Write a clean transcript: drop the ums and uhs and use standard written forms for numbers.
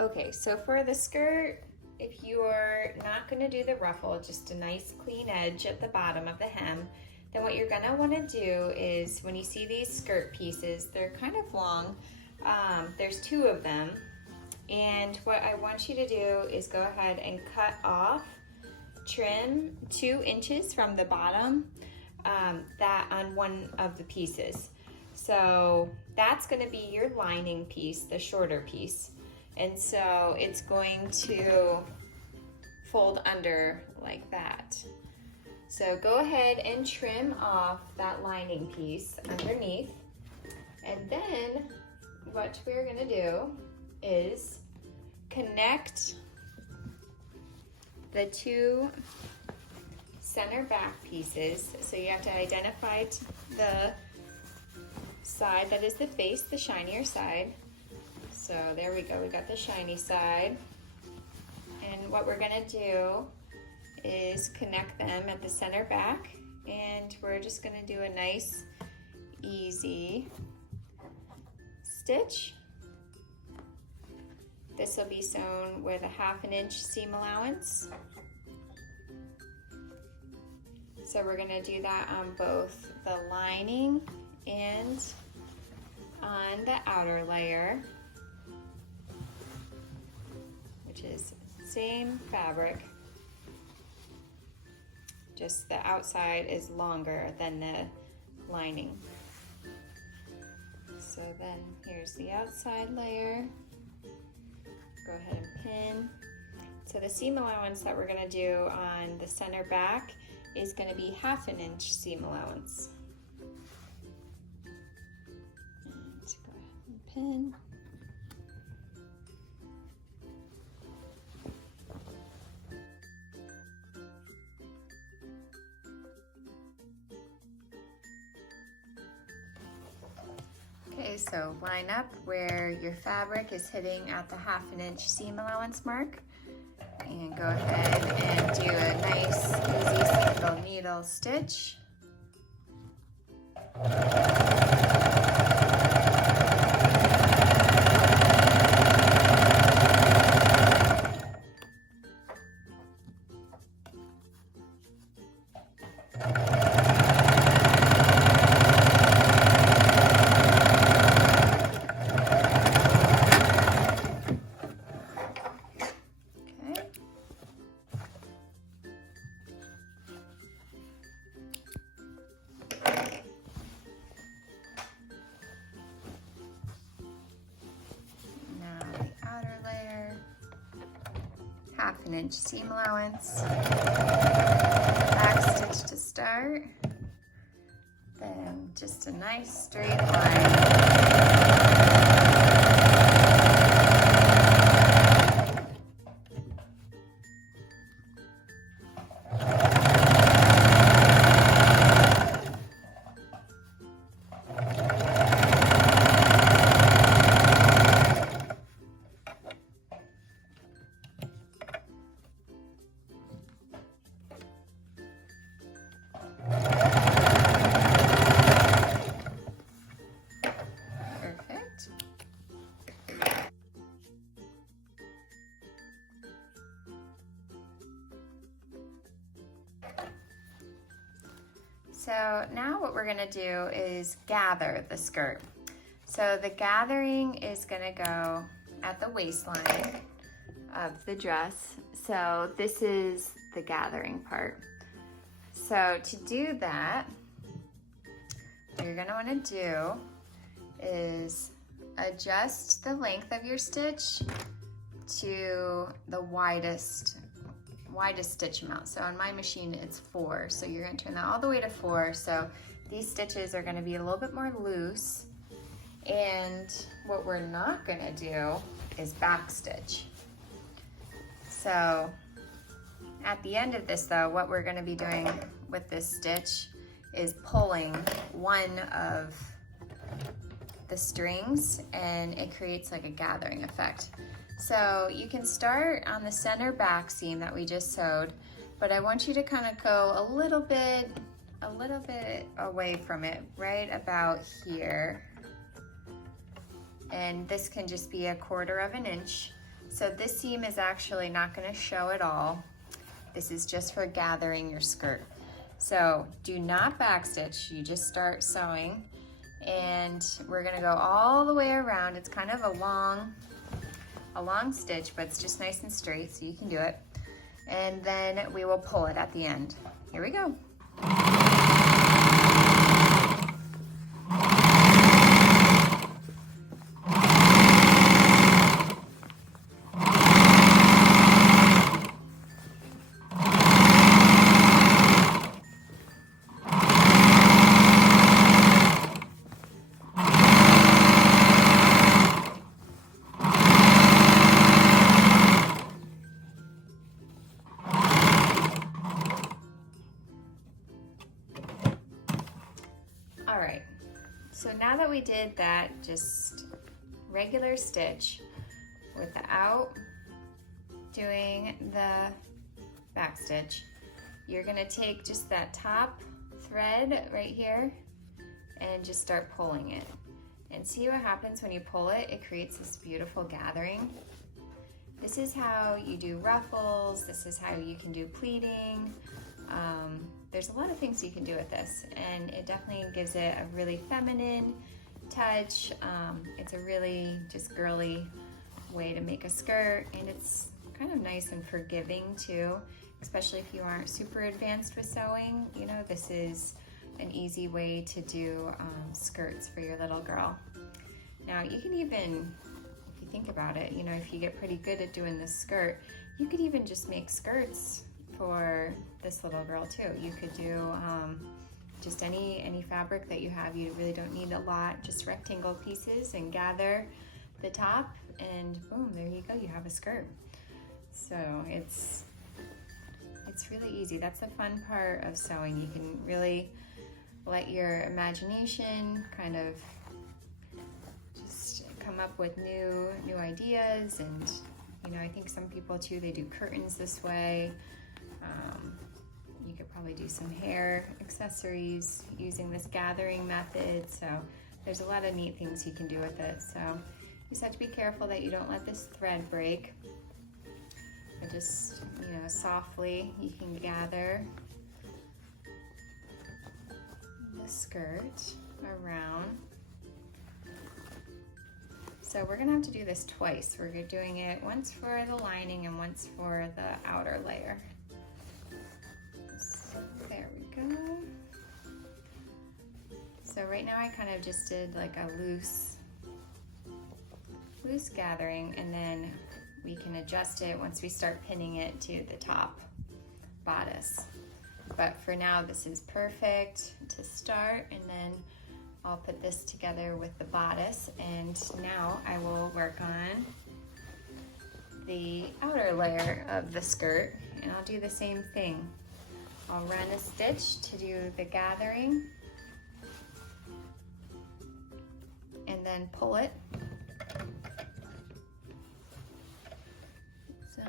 Okay, so for the skirt, if you're not gonna do the ruffle, just a nice clean edge at the bottom of the hem, then what you're gonna wanna do is when you see these skirt pieces, they're kind of long. There's two of them. And what I want you to do is go ahead and cut off, trim 2 inches from the bottom, that on one of the pieces. So that's gonna be your lining piece, the shorter piece. And so it's going to fold under like that. So go ahead and trim off that lining piece underneath. And then what we're gonna do is connect the 2 center back pieces. So you have to identify the side that is the face, the shinier side. So there we go, we got the shiny side. And what we're gonna do is connect them at the center back, and we're just gonna do a nice, easy stitch. This will be sewn with a 1/2 inch seam allowance. So we're gonna do that on both the lining and on the outer layer, which is same fabric, just the outside is longer than the lining. So then here's the outside layer. Go ahead and pin. So the seam allowance that we're gonna do on the center back is gonna be 1/2 inch seam allowance. And go ahead and pin. Okay, so line up where your fabric is hitting at the 1/2 inch seam allowance mark, and go ahead and do a nice easy single needle stitch. Half an inch seam allowance, back stitch to start, then just a nice straight line. So now what we're gonna do is gather the skirt. So the gathering is gonna go at the waistline of the dress. So this is the gathering part. So to do that, what you're gonna wanna do is adjust the length of your stitch to the widest stitch amount. So on my machine it's 4, so you're gonna turn that all the way to 4. So these stitches are gonna be a little bit more loose, and what we're not gonna do is back stitch. So at the end of this though, what we're gonna be doing with this stitch is pulling one of the strings, and it creates like a gathering effect. So you can start on the center back seam that we just sewed, but I want you to kind of go a little bit away from it, right about here. And this can just be 1/4 of an inch. So this seam is actually not going to show at all. This is just for gathering your skirt. So do not backstitch, you just start sewing, and we're going to go all the way around. It's kind of a long stitch, but it's just nice and straight, so you can do it. And then we will pull it at the end. Here we go. All right, so now that we did that, just regular stitch without doing the back stitch, you're gonna take just that top thread right here and just start pulling it. And see what happens when you pull it? It creates this beautiful gathering. This is how you do ruffles, this is how you can do pleating. There's a lot of things you can do with this, and it definitely gives it a really feminine touch. It's a really just girly way to make a skirt, and it's kind of nice and forgiving too, especially if you aren't super advanced with sewing. You know, this is an easy way to do skirts for your little girl. Now you can even, if you think about it, you know, if you get pretty good at doing this skirt, you could even just make skirts for this little girl too. You could do just any fabric that you have. You really don't need a lot, just rectangle pieces, and gather the top, and boom, there you go, you have a skirt. So it's really easy. That's the fun part of sewing. You can really let your imagination kind of just come up with new ideas. And you know, I think some people too, they do curtains this way. You could probably do some hair accessories using this gathering method. So there's a lot of neat things you can do with it. So you just have to be careful that you don't let this thread break. But just, you know, softly you can gather the skirt around. So we're gonna have to do this twice. We're doing it once for the lining and once for the outer layer. So there we go. So right now I kind of just did like a loose gathering, and then we can adjust it once we start pinning it to the top bodice. But for now, this is perfect to start, and then I'll put this together with the bodice, and now I will work on the outer layer of the skirt, and I'll do the same thing. I'll run a stitch to do the gathering, and then pull it. So